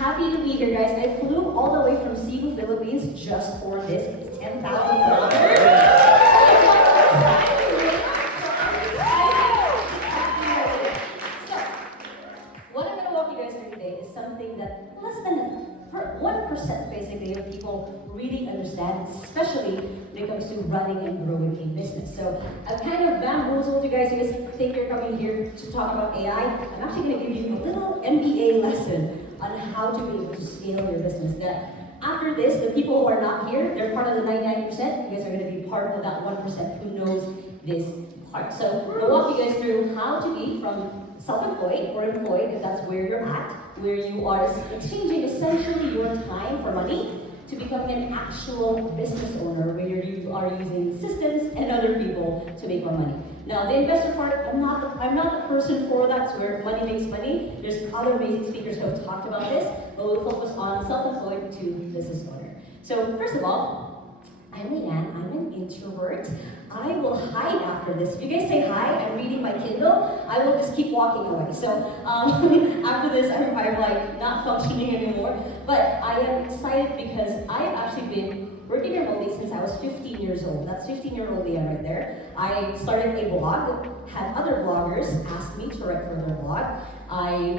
happy to be here, guys. I flew all the way from Cebu, Philippines just for this. It's 10,000 kilometers. What I'm going to walk you guys through today is something that less than 1% basically of people really understand, especially when it comes to running and growing a business. So I've kind of bamboozled you guys. You guys think you're coming here to talk about AI. I'm actually going to give you a little MBA lesson on how to be able to scale your business. That after this, the people who are not here, they're part of the 99%. You guys are going to be part of that 1% who knows this part. So we'll walk you guys through how to be from self-employed or employed, if that's where you're at, where you are exchanging essentially your time for money to becoming an actual business owner where you are using systems and other people to make more money. Now, the investor part, I'm not the person for that. It's where money makes money. There's other amazing speakers who have talked about this, but we'll focus on self-employed to business owner. So first of all, I'm Leanne, I'm an introvert. I will hide after this. If you guys say hi, I'm reading my Kindle, I will just keep walking away. So after this, I'm like not functioning anymore. But I am excited because I've actually been working remotely since I was 15 years old. That's 15-year-old Leanne right there. I started a blog, had other bloggers ask me to write for their blog. I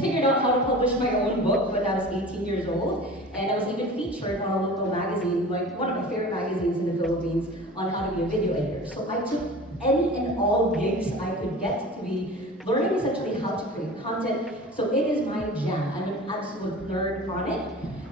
figured out how to publish my own book when I was 18 years old. And I was even featured on a local magazine, like one of my favorite magazines in the Philippines, on how to be a video editor. So I took any and all gigs I could get to be learning essentially how to create content. So it is my jam. I'm an absolute nerd on it.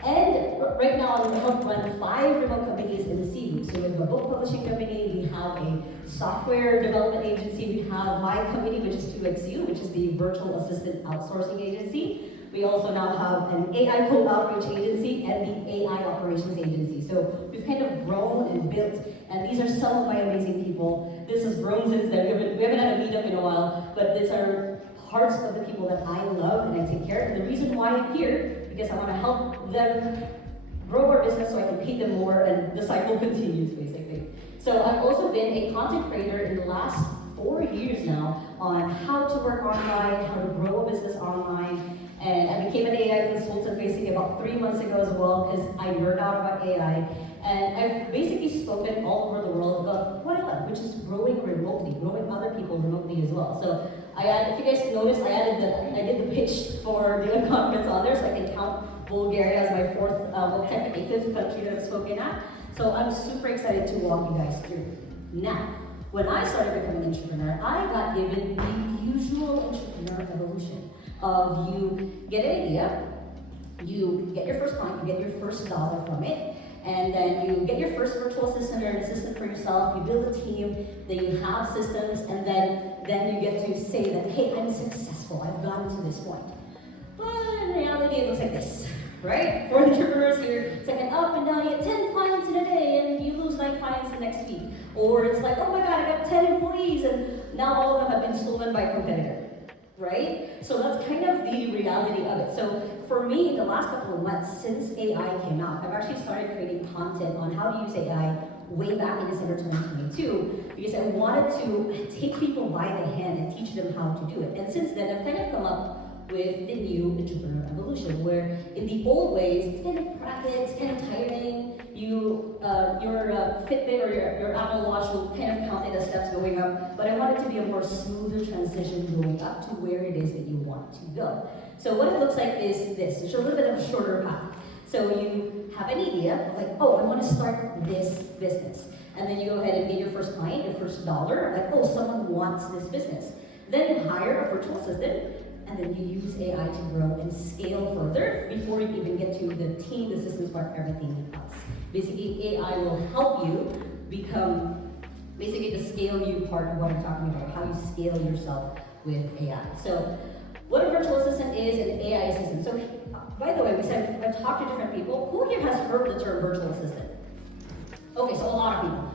And right now I'm help run 5 remote companies in the Cebu. So we have a book publishing company, we have a software development agency, we have my company, which is 2XU, which is the virtual assistant outsourcing agency. We also now have an AI co-outreach agency and the AI operations agency. So we've kind of grown and built, and these are some of my amazing people. This has grown since then. We haven't had a meetup in a while, but these are parts of the people that I love and I take care of. And the reason why I'm here, because I want to help them grow our business so I can pay them more and the cycle continues basically. So I've also been a content creator in the last 4 years now on how to work online, how to grow a business online. And I became an AI consultant basically about 3 months ago as well because I nerd out about AI. And I've basically spoken all over the world about what I love, which is growing remotely, growing other people remotely as well. So if you guys noticed, I did the pitch for the conference on there, so I can count Bulgaria as my 4th, well technically 5th country that I've spoken at. So I'm super excited to walk you guys through. Now, when I started becoming an entrepreneur, I got given the usual entrepreneur evolution of you get an idea, you get your first client, you get your first dollar from it, and then you get your first virtual assistant or an assistant for yourself, you build a team, then you have systems, and then you get to say that, hey, I'm successful, I've gotten to this point. But in reality, it looks like this, right? For entrepreneurs here, it's like an up and down, you get 10 clients in a day, and you lose 9 clients the next week. Or it's like, oh my God, I got 10 employees, and now all of them have been stolen by a competitor. Right? So that's kind of the reality of it. So for me, in the last couple of months, since AI came out, I've actually started creating content on how to use AI way back in December 2022 because I wanted to take people by the hand and teach them how to do it. And since then, I've kind of come up with the new entrepreneur evolution, where in the old ways, it's kind of crappy, it's kind of tiring. Your Fitbit or your Apple Watch will kind of count the steps going up, but I want it to be a more smoother transition going up to where it is that you want to go. So what it looks like is this. It's a little bit of a shorter path. So you have an idea, like, oh, I want to start this business. And then you go ahead and get your first client, your first dollar, like, oh, someone wants this business. Then you hire a virtual assistant, and then you use AI to grow and scale further before you even get to the team, the systems part, everything else. Basically, AI will help you become basically the scale you part of what I'm talking about, how you scale yourself with AI. So what a virtual assistant is and an AI assistant. So by the way, I've talked to different people. Who here has heard the term virtual assistant? Okay, so a lot of people.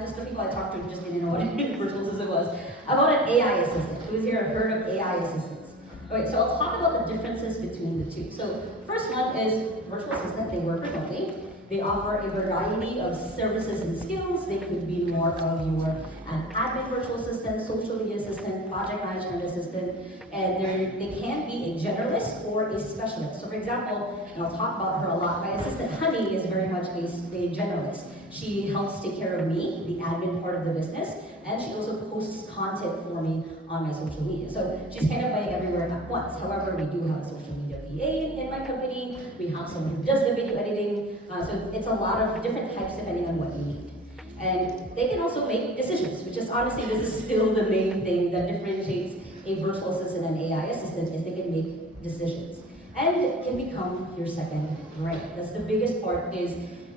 Just the people I talked to just didn't know what a virtual assistant was. About an AI assistant. Who's here heard of AI assistants? Okay, so I'll talk about the differences between the two. So first one is virtual assistant. They work remotely. They offer a variety of services and skills. They could be more of your admin virtual assistant, social media assistant, project management assistant, and they can be a generalist or a specialist. So for example, and I'll talk about her a lot, my assistant Honey is very much a generalist. She helps take care of me, the admin part of the business, and she also posts content for me on my social media. So she's kind of like everywhere at once. However, we do have a social media VA in my company. We have someone who does the video editing. So it's a lot of different types depending on what you need. And they can also make decisions, which is honestly, this is still the main thing that differentiates a virtual assistant and AI assistant, is they can make decisions. And it can become your second brain. That's the biggest part, is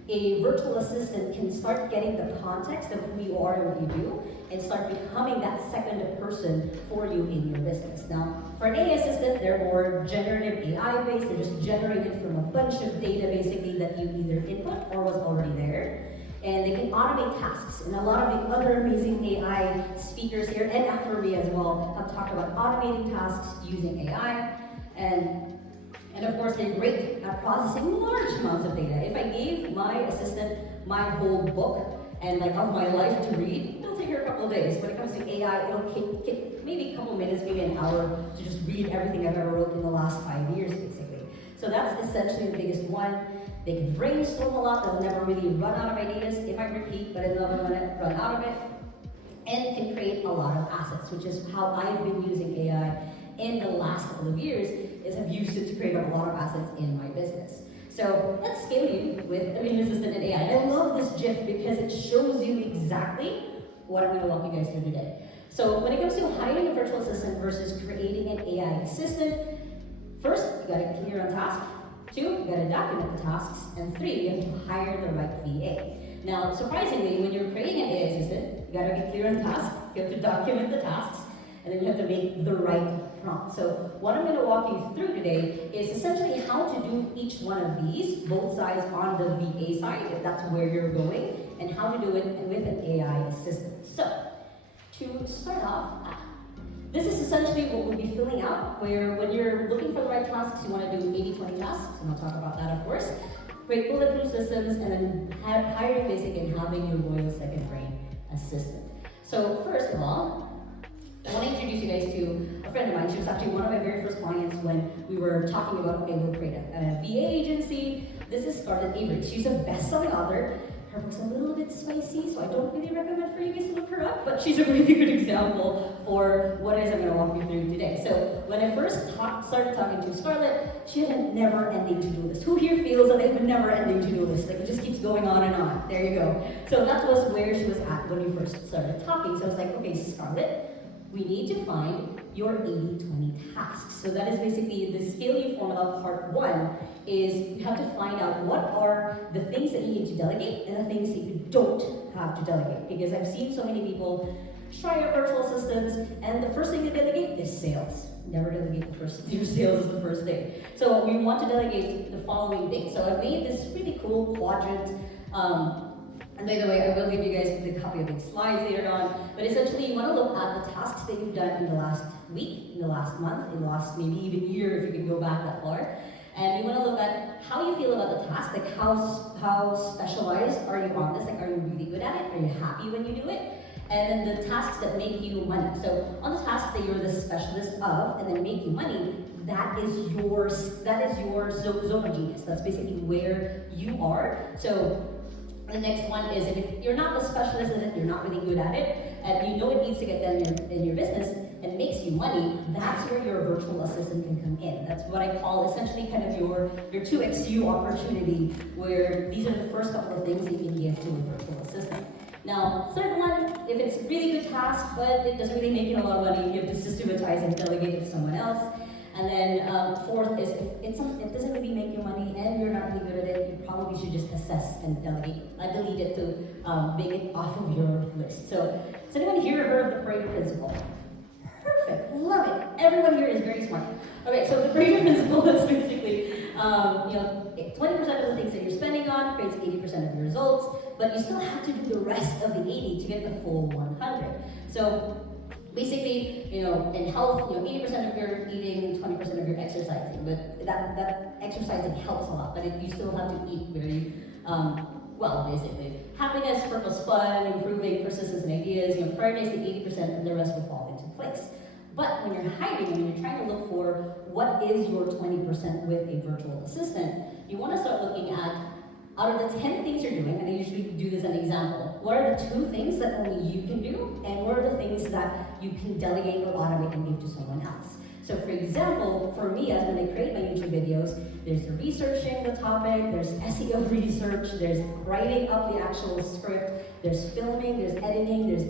a virtual assistant can start getting the context of who you are and what you do, and start becoming that second person for you in your business. Now, for an AI assistant, they're more generative AI based. They're just generated from a bunch of data basically that you either input or was already there. And they can automate tasks. And a lot of the other amazing AI speakers here, and after me as well, have talked about automating tasks using AI. And of course, they're great at processing large amounts of data. If I gave my assistant my whole book and like of my life to read, it'll take her a couple of days. When it comes to AI, it'll take maybe a couple of minutes, maybe an hour to just read everything I've ever wrote in the last 5 years, basically. So that's essentially the biggest one. They can brainstorm a lot. They'll never really run out of ideas. It might repeat, but it'll never run out of it. And can create a lot of assets, which is how I've been using AI in the last couple of years, is I've used it to create a lot of assets in my business. So let's scale you with a virtual assistant and AI. And I love this GIF because it shows you exactly what I'm going to walk you guys through today. So when it comes to hiring a virtual assistant versus creating an AI assistant, first, you got to clear on task. 2, you got to document the tasks. And 3, you have to hire the right VA. Now, surprisingly, when you're creating an AI assistant, you got to be clear on task, you have to document the tasks, and then you have to make the right prompt. So what I'm going to walk you through today is essentially how to do each one of these, both sides on the VA side, if that's where you're going, and how to do it with an AI assistant. So, to start off, this is essentially what we'll be filling out, where when you're looking for the right tasks, you want to do 80-20 tasks, and I'll talk about that, of course. Create bulletproof systems, and then hiring basic and having your loyal second brain assistant. So first of all, I want to introduce you guys to a friend of mine. She was actually one of my very first clients when we were talking about, okay, we'll create a VA agency. This is Scarlett Avery. She's a best-selling author. Her book's a little bit spicy, so I don't really recommend for you guys to look her up, but she's a really good example for what it is I'm going to walk you through today. So when I first started talking to Scarlett, she had a never-ending to-do list. Who here feels that they have a never-ending to-do list? Like, it just keeps going on and on. There you go. So that was where she was at when we first started talking. So I was like, okay, Scarlett, we need to find your 80-20 tasks. So that is basically the scale you formula part 1, is you have to find out what are the things that you need to delegate and the things that you don't have to delegate. Because I've seen so many people try out virtual assistants, and the first thing to delegate is sales. Never delegate the first, your sales is the first thing. So we want to delegate the following things. So I've made this really cool quadrant. And by the way, I will give you guys the copy of the slides later on. But essentially, you want to look at the tasks that you've done in the last week, in the last month, in the last maybe even year if you can go back that far. And you want to look at how you feel about the task, like how specialized are you on this? Like, are you really good at it? Are you happy when you do it? And then the tasks that make you money. So on the tasks that you're the specialist of and then make you money, that is your zone of genius. That's basically where you are. So the next one is, if you're not the specialist in it, you're not really good at it, and you know it needs to get done in your business and makes you money, that's where your virtual assistant can come in. That's what I call essentially kind of your 2XU opportunity, where these are the first couple of things that you can give to a virtual assistant. Now, third one, if it's a really good task, but it doesn't really make you a lot of money, you have to systematize and delegate it to someone else. And then fourth is, if it doesn't really make you money and you're not really good at it, you probably should just assess and delegate. Delete it to make it off of your list. So, has anyone here heard of the Pareto principle? Perfect, love it. Everyone here is very smart. Okay, so the Pareto principle is basically, 20% of the things that you're spending on creates 80% of your results, but you still have to do the rest of the 80 to get the full 100. So, Basically, in health, 80% of your eating, 20% of your exercising. But that exercising helps a lot, but you still have to eat very well, basically. Happiness, purpose, fun, improving, persistence, and ideas. Prioritize the 80%, and the rest will fall into place. But when you're hiring, when you're trying to look for what is your 20% with a virtual assistant, you want to start looking at, out of the 10 things you're doing, and I usually do this as an example, what are the 2 things that only you can do, and what are the things that you can delegate or automate and give to someone else? So for example, for me, as when I create my YouTube videos, there's the researching the topic, there's SEO research, there's writing up the actual script, there's filming, there's editing, there's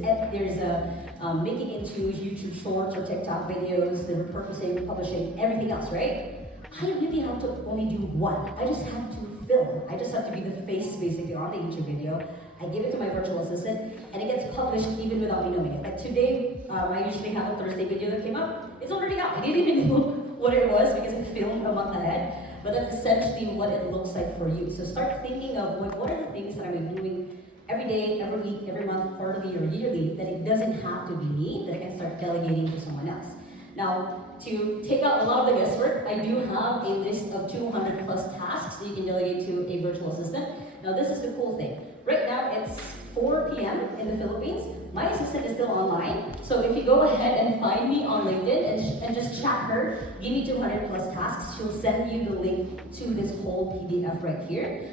making into YouTube shorts or TikTok videos, the repurposing, publishing, everything else, right? I really have to only do one. I just have to film. I just have to be the face, basically, on the YouTube video. I give it to my virtual assistant, and it gets published even without me knowing it. Like today, I usually have a Thursday video that came up. It's already out. I didn't even know what it was because I filmed a month ahead. But that's essentially what it looks like for you. So start thinking of what are the things that I'm doing every day, every week, every month, quarterly, or yearly, that it doesn't have to be me, that I can start delegating to someone else. Now, to take out a lot of the guesswork, I do have a list of 200 plus tasks that you can delegate to a virtual assistant. Now, this is the cool thing. Right now, it's 4 p.m. in the Philippines. My assistant is still online, so if you go ahead and find me on LinkedIn and just chat her, give me 200 plus tasks, she'll send you the link to this whole PDF right here.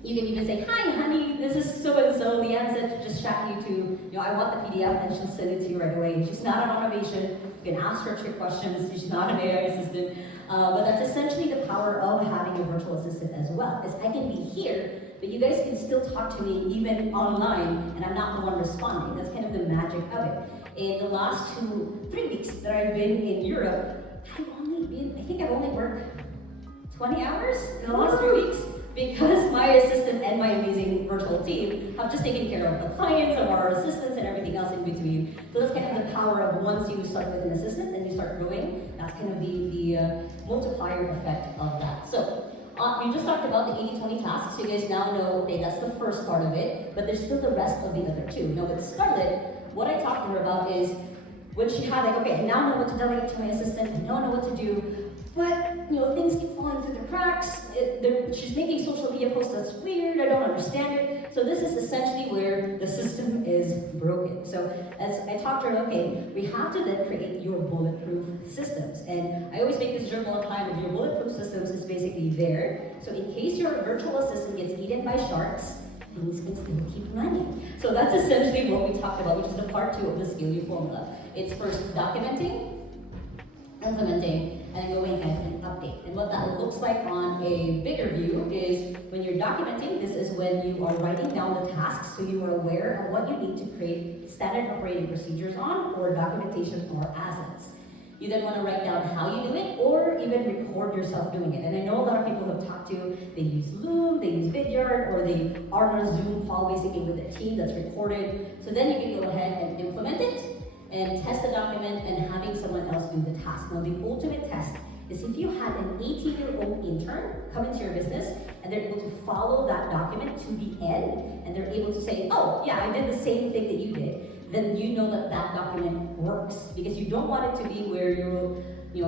You can even say, hi honey, this is so-and-so. Leanne said to just chat you to, I want the PDF, and she'll send it to you right away. She's not an automation. You can ask her trick questions. She's not an AI assistant. But that's essentially the power of having a virtual assistant as well, is I can be here, but you guys can still talk to me even online, and I'm not the one responding. That's kind of the magic of it. In the last 3 weeks that I've been in Europe, I think I've only worked 20 hours in the last 3 weeks, because my assistant and my amazing virtual team have just taken care of the clients, of our assistants, and everything else in between. So that's kind of the power of once you start with an assistant and you start growing, that's kind of the multiplier effect of that. So we just talked about the 80-20 tasks, so you guys now know, okay, that's the first part of it, but there's still the rest of the other 2. Now with Scarlett, what I talked to her about is, when she had okay, I now know what to delegate to my assistant, I now know what to do, but things keep falling through the cracks. She's making social media posts that's weird, I don't understand it. So this is essentially where the system is broken. So as I talked to her, okay, we have to then create your bulletproof systems. And I always make this joke all the time, if your bulletproof systems is basically there. So in case your virtual assistant gets eaten by sharks, things can still keep running. So that's essentially what we talked about, which is the part 2 of the Scale You formula. It's first documenting, implementing, and going ahead and update. And what that looks like on a bigger view is when you're documenting, this is when you are writing down the tasks so you are aware of what you need to create standard operating procedures on, or documentation or assets. You then want to write down how you do it, or even record yourself doing it. And I know a lot of people have talked to, they use Loom, they use Vidyard, or they are on a Zoom call basically with a team that's recorded. So then you can go ahead and implement it, and test the document, and having someone else do the task. Now the ultimate test is if you had an 18-year-old intern come into your business, and they're able to follow that document to the end, and they're able to say, oh yeah, I did the same thing that you did, then you know that that document works. Because you don't want it to be where you're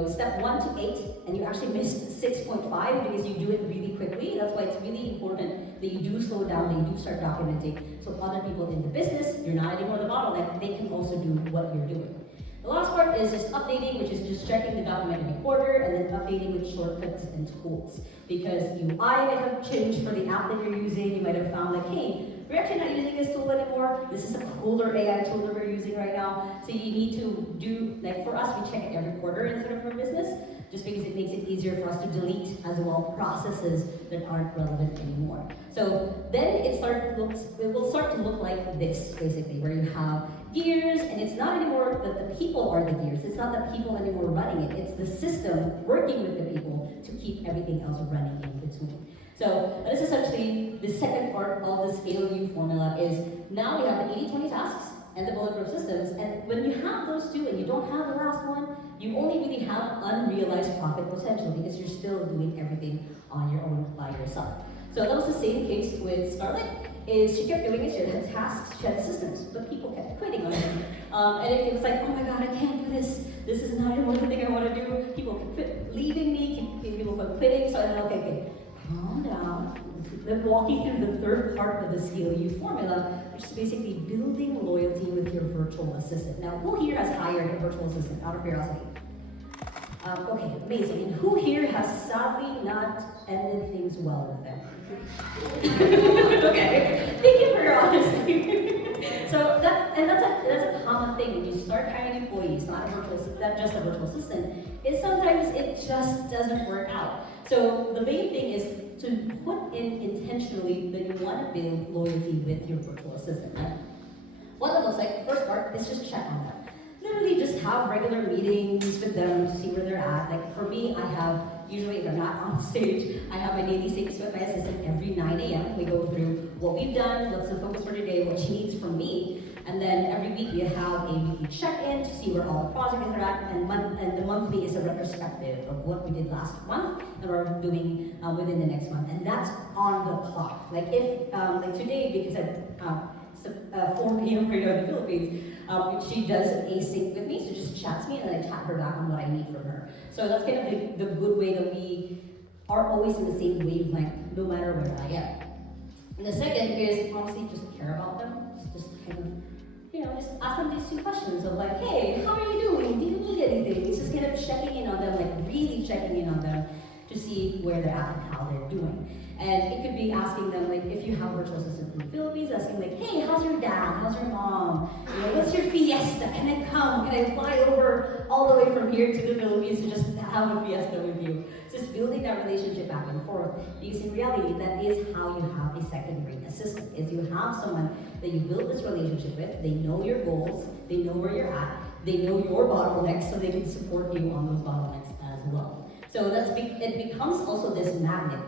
step 1 to 8, and you actually missed 6.5 because you do it really quickly. That's why it's really important that you do slow down, that you do start documenting. So other people in the business, you're not anymore the bottleneck, they can also do what you're doing. The last part is just updating, which is just checking the document every quarter, and then updating with shortcuts and tools. Because UI might have changed for the app that you're using. You might have found like, hey, we're actually not using this tool anymore. This is a cooler AI tool that we're using right now. So you need to do, like for us, we check it every quarter instead of our business, just because it makes it easier for us to delete as well processes that aren't relevant anymore. So then it will start to look like this, basically, where you have gears, and it's not anymore that the people are the gears. It's not the people anymore running it. It's the system working with the people to keep everything else running in between. So that is essentially the second part of the Scale You formula. Is now we have the 80-20 tasks and the bulletproof systems, and when you have those 2 and you don't have the last one, you only really have unrealized profit potential because you're still doing everything on your own by yourself. So that was the same case with Scarlett. is she kept doing it. She had tasks, she had systems, but people kept quitting on her. And it was like, oh my God, I can't do this. This is not the thing I want to do. People kept leaving me, people kept quitting. So I thought, okay, calm down. Then walk you through the third part of the Scale You formula, which is basically building loyalty with your virtual assistant. Now, who here has hired a virtual assistant, out of curiosity? Okay, amazing. And who here has sadly not ended things well with them? Okay, thank you for your honesty. So that's a common thing when you start hiring employees, not just a virtual assistant, is sometimes it just doesn't work out. So the main thing is to put in intentionally that you want to build loyalty with your virtual assistant. Right? What that looks like, the first part is just check on them. Literally just have regular meetings with them to see where they're at. Like for me, I have, usually if I'm not on stage, I have my daily syncs with my assistant every 9 a.m. We go through what we've done, what's the focus for today, what she needs from me. And then every week we have a weekly check-in to see where all the projects are at, and the monthly is a retrospective of what we did last month and what we're doing within the next month. And that's on the clock. Like if, like today, because it's 4 p.m. right now in the Philippines, she does async with me, so just chats me and then I chat her back on what I need from her. So that's kind of the good way that we are always in the same wavelength, no matter where I am. And the second is honestly just care about them, just kind of, just ask them these 2 questions of like, hey, how are you doing? Do you need anything? It's just kind of checking in on them, like really checking in on them to see where they're at and how they're doing. And it could be asking them, like, if you have a virtual assistant from the Philippines, asking like, hey, how's your dad? How's your mom? What's your fiesta? Can I come? Can I fly over all the way from here to the Philippines to just have a fiesta with you? Just building that relationship back and forth. Because in reality, that is how you have a second-rate assistant. Is you have someone that you build this relationship with. They know your goals. They know where you're at. They know your bottlenecks, so they can support you on those bottlenecks as well. So it becomes also this magnet.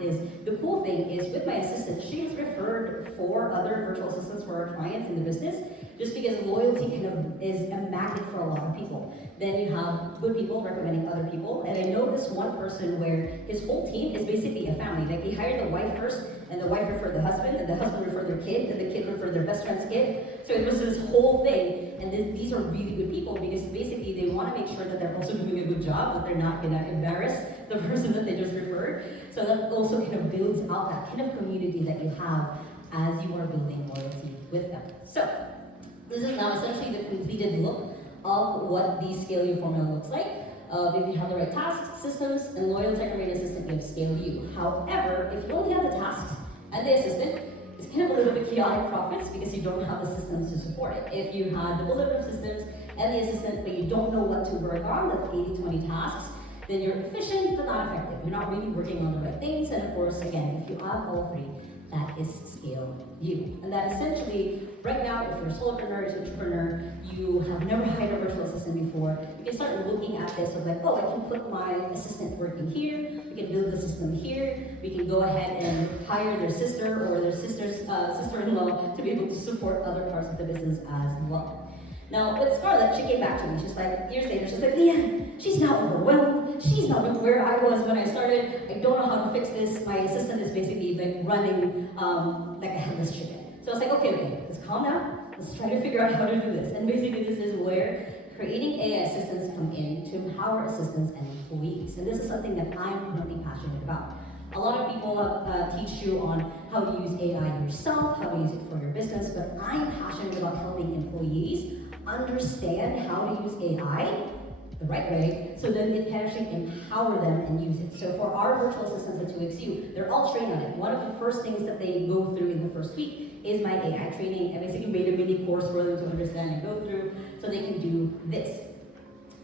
The cool thing is with my assistant, she has referred 4 other virtual assistants for our clients in the business, just because loyalty kind of is a magnet for a lot of people. Then you have good people recommending other people, and I know this one person where his whole team is basically a family. Like he hired the wife first, and the wife referred the husband, and the husband referred their kid, and the kid referred their best friend's kid. So it was this whole thing, and these are really good people because basically they want to make sure that they're also doing a good job, that they're not going to embarrass the person that they just referred. So that also kind of builds out that kind of community that you have as you are building loyalty with them. So this is now essentially the completed look of what the Scale You formula looks like. If you have the right tasks, systems, and loyal second-rate assistant, you have Scale You. However, if you only have the tasks and the assistant, it's kind of a little bit chaotic profits because you don't have the systems to support it. If you had the bullet of systems and the assistant, but you don't know what to work on, that's 80-20 tasks, then you're efficient but not effective. You're not really working on the right things, and of course, again, if you have all 3, that is Scale You. And that essentially, right now, if you're a solopreneur, an entrepreneur, you have never hired a virtual assistant before, you can start looking at this of like, oh, I can put my assistant working here, we can build the system here, we can go ahead and hire their sister or their sister's sister-in-law to be able to support other parts of the business as well. Now, with Scarlett, she came back to me. She's like, years later, she's like, Leanne, she's now overwhelmed. She's not where I was when I started. I don't know how to fix this. My assistant is basically like running like a headless chicken. So I was like, okay, let's calm down. Let's try to figure out how to do this. And basically, this is where creating AI assistants come in to empower assistants and employees. And this is something that I'm currently passionate about. A lot of people teach you on how to use AI yourself, how to use it for your business, but I'm passionate about helping employees understand how to use AI the right way so that it can actually empower them and use it. So for our virtual assistants at 2XU, they're all trained on it. One of the first things that they go through in the first week is my AI training. I basically made a mini course for them to understand and go through so they can do this.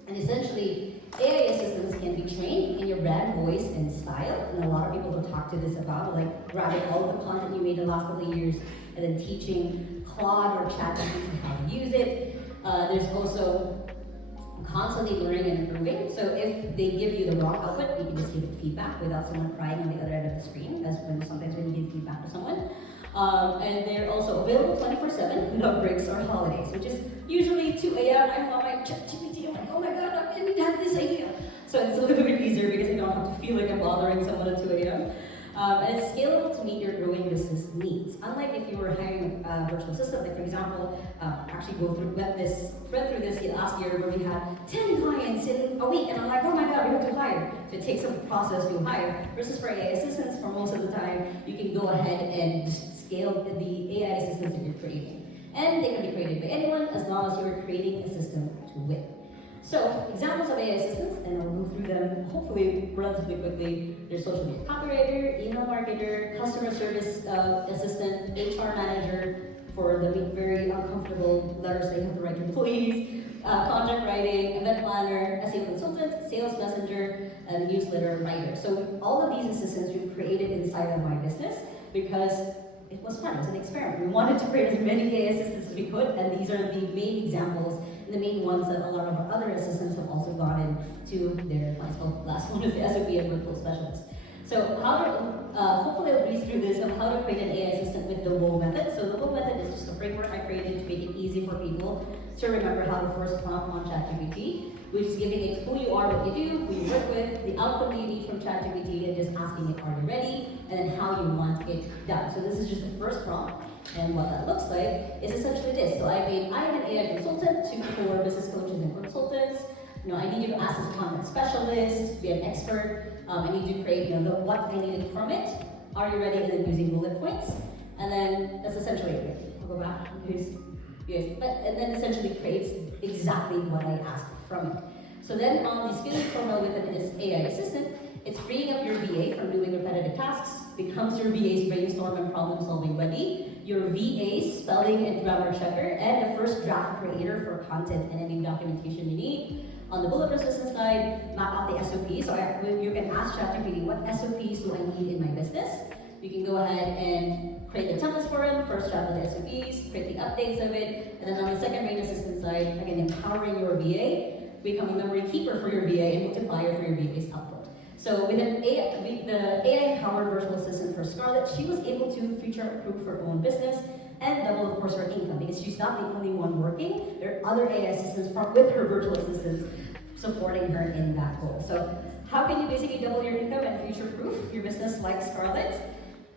And essentially, AI assistants can be trained in your brand, voice, and style. And a lot of people will talk to this about, like grabbing all of the content you made in the last couple of years and then teaching Claude or ChatGPT how to use it. There's also constantly learning and improving. So if they give you the wrong output, you can just give it feedback without someone crying on the other end of the screen. That's sometimes when you give feedback to someone. And they're also available 24/7 without breaks or holidays, which is usually 2 a.m. I'm on my ChatGPT. I'm like, oh my god, I need to have this idea. So it's a little bit easier because I don't have to feel like I'm bothering someone at 2 a.m. And it's scalable to meet your growing business needs. Unlike if you were hiring a virtual assistant, like for example, actually went through this last year where we had 10 clients in a week, and I'm like, oh my god, we have to hire. So it takes a process to hire. Versus for AI assistants, for most of the time, you can go ahead and just scale the AI assistants that you're creating. And they can be created by anyone as long as you're creating a system to win. So, examples of AI assistants, and I'll go through them hopefully relatively quickly. There's social media copywriter, email marketer, customer service assistant, HR manager for the very uncomfortable letters they have to write to employees, contract writing, event planner, SEO consultant, sales messenger, and newsletter writer. So all of these assistants we've created inside of my business because it was fun, it was an experiment. We wanted to create as many AI assistants as we could, and these are the main examples and the main ones that a lot of our other assistants have also gotten to their clients. Oh, last one is the SOP and workflow specialist. So hopefully I'll breeze through this of how to create an AI assistant with the WOW method. So the WOW method is just a framework I created to make it easy for people to remember how to first prompt on ChatGPT, which is giving it who you are, what you do, who you work with, the output you need from ChatGPT, and just asking it, are you ready? And then how you want it done. So this is just the first prompt, and what that looks like is essentially this. So I am an AI consultant for business coaches and consultants. I need you to ask as a content specialist, be an expert. I need you to create, what I needed from it. Are you ready? And then using bullet points. And then that's essentially it. I'll go back because and then essentially creates exactly what I asked from it. So then on the skills profile within this AI assistant, it's freeing up your VA from doing repetitive tasks, becomes your VA's brainstorm and problem solving buddy, your VA's spelling and grammar checker, and the first draft creator for content and any documentation you need. On the bullet persistence side, map out the SOPs. So you can ask ChatGPT, what SOPs do I need in my business? You can go ahead and create the templates for them, first draft of the SOPs, create the updates of it, and then on the second brain assistant side, again, empowering your VA, become a memory keeper for your VA and multiplier for your VA's output. So with the AI-powered virtual assistant for Scarlett, she was able to future-proof her own business and double, of course, her income because she's not the only one working. There are other AI assistants with her virtual assistants supporting her in that goal. So how can you basically double your income and future-proof your business like Scarlett?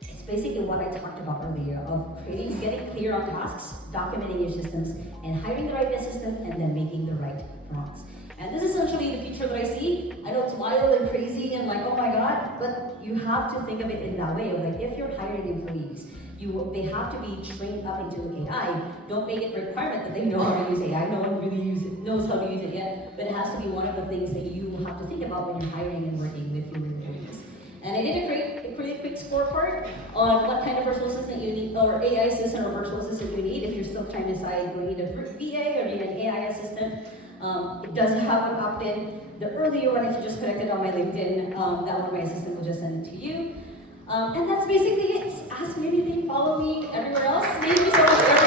It's basically what I talked about earlier of getting clear on tasks, documenting your systems, and hiring the right assistant, and then making the right prompts. And this is essentially the future that I see. I know it's wild and crazy and like, oh my god, but you have to think of it in that way of like, if you're hiring employees, they have to be trained up into AI. Don't make it a requirement that they know how to use AI. No one really knows how to use it yet, but it has to be one of the things that you have to think about when you're hiring and working with your employees. And I did a pretty quick scorecard on what kind of virtual assistant you need, or AI assistant or virtual assistant you need if you're still trying to decide do you need a VA or do you need an AI assistant. It does have an opt-in. The earlier one, if you just connected on my LinkedIn, that one my assistant will just send it to you. And that's basically it. Ask me anything, follow me everywhere else. Thank you so much.